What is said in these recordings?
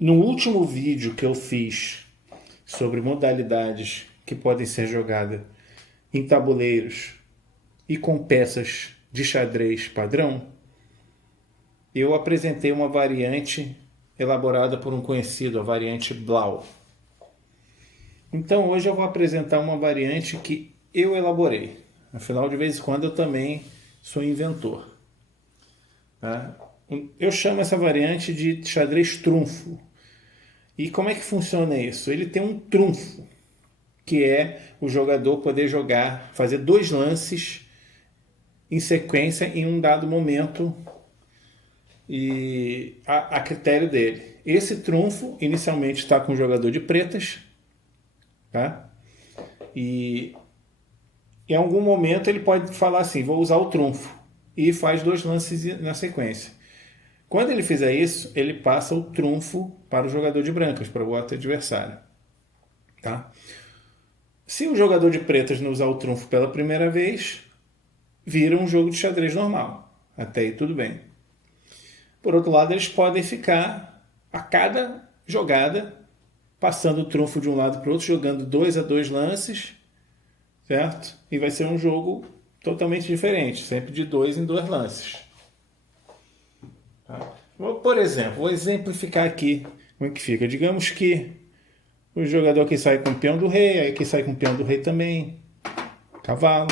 No último vídeo que eu fiz sobre modalidades que podem ser jogadas em tabuleiros e com peças de xadrez padrão, eu apresentei uma variante elaborada por um conhecido, a variante Blau. Então hoje eu vou apresentar uma variante que eu elaborei. Afinal, de vez em quando eu também sou inventor. Tá? Eu chamo essa variante de xadrez trunfo. E como é que funciona isso? Ele tem um trunfo, que é o jogador poder jogar, fazer 2 lances em sequência em um dado momento e a critério dele. Esse trunfo inicialmente está com o jogador de pretas, tá? E em algum momento ele pode falar assim, vou usar o trunfo, e faz 2 lances na sequência. Quando ele fizer isso, ele passa o trunfo para o jogador de brancas, para o outro adversário. Tá? Se o jogador de pretas não usar o trunfo pela primeira vez, vira um jogo de xadrez normal. Até aí tudo bem. Por outro lado, eles podem ficar a cada jogada passando o trunfo de um lado para o outro, jogando 2 a 2 lances, certo? E vai ser um jogo totalmente diferente, sempre de 2 em 2 lances. Tá? Por exemplo, vou exemplificar aqui como é que fica. Digamos que o jogador que sai com o peão do rei, aí que sai com o peão do rei também, cavalo,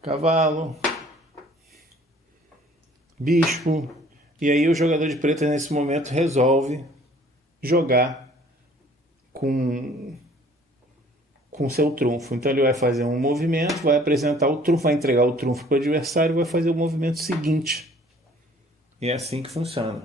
cavalo, bispo, e aí o jogador de pretas nesse momento resolve jogar com seu trunfo. Então ele vai fazer um movimento, vai apresentar o trunfo, vai entregar o trunfo para o adversário e vai fazer o movimento seguinte. E é assim que funciona.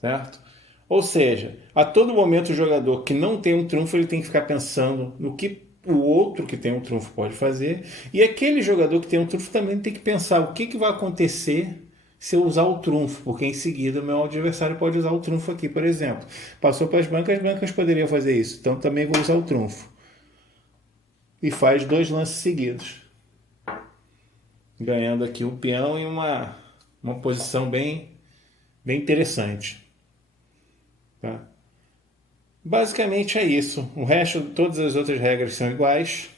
Certo? Ou seja, a todo momento o jogador que não tem um trunfo, ele tem que ficar pensando no que o outro que tem um trunfo pode fazer, e aquele jogador que tem um trunfo também tem que pensar o que vai acontecer se eu usar o trunfo, porque em seguida o meu adversário pode usar o trunfo aqui, por exemplo. Passou para as brancas poderiam fazer isso, então também vou usar o trunfo. E faz 2 lances seguidos, ganhando aqui um peão em uma posição bem interessante. Tá? Basicamente é isso. O resto, todas as outras regras são iguais.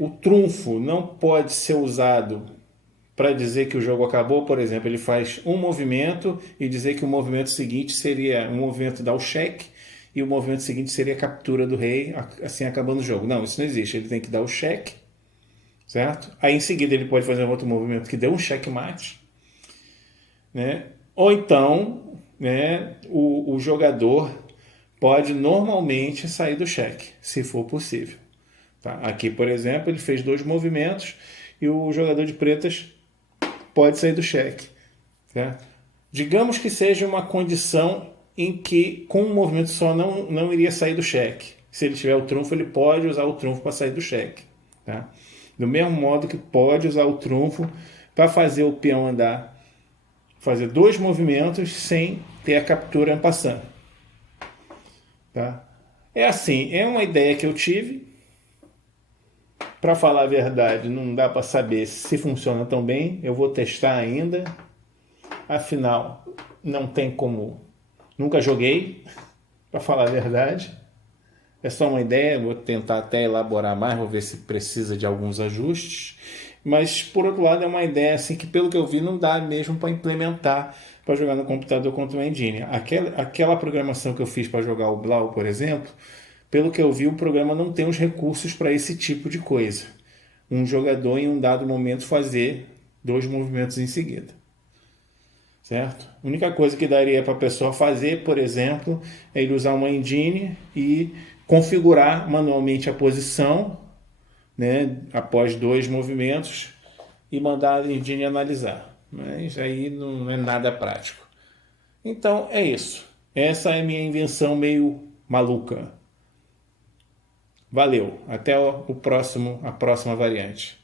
O trunfo não pode ser usado para dizer que o jogo acabou. Por exemplo, ele faz um movimento e dizer que o movimento seguinte seria um movimento dar o cheque e o movimento seguinte seria a captura do rei, assim acabando o jogo. Não, isso não existe. Ele tem que dar o cheque, certo? Aí em seguida ele pode fazer um outro movimento que dê um checkmate, né? Ou então, né, o jogador pode normalmente sair do cheque, se for possível. Tá? Aqui, por exemplo, ele fez 2 movimentos e o jogador de pretas pode sair do cheque. Certo? Digamos que seja uma condição em que com um movimento só não iria sair do cheque. Se ele tiver o trunfo, ele pode usar o trunfo para sair do cheque. Tá? Do mesmo modo que pode usar o trunfo para fazer o peão andar, fazer 2 movimentos sem ter a captura en passant. Tá? É assim, é uma ideia que eu tive. Para falar a verdade, não dá para saber se funciona tão bem. Eu vou testar ainda. Afinal, não tem como. Nunca joguei, para falar a verdade. É só uma ideia, vou tentar até elaborar mais, vou ver se precisa de alguns ajustes. Mas, por outro lado, é uma ideia assim que, pelo que eu vi, não dá mesmo para implementar para jogar no computador contra o engine. Aquela programação que eu fiz para jogar o Blau, por exemplo, pelo que eu vi, o programa não tem os recursos para esse tipo de coisa. Um jogador, em um dado momento, fazer 2 movimentos em seguida. Certo? A única coisa que daria para a pessoa fazer, por exemplo, é ele usar uma engine e configurar manualmente a posição, né, após 2 movimentos e mandar a engine analisar. Mas aí não é nada prático. Então é isso. Essa é a minha invenção meio maluca. Valeu, até a próxima variante.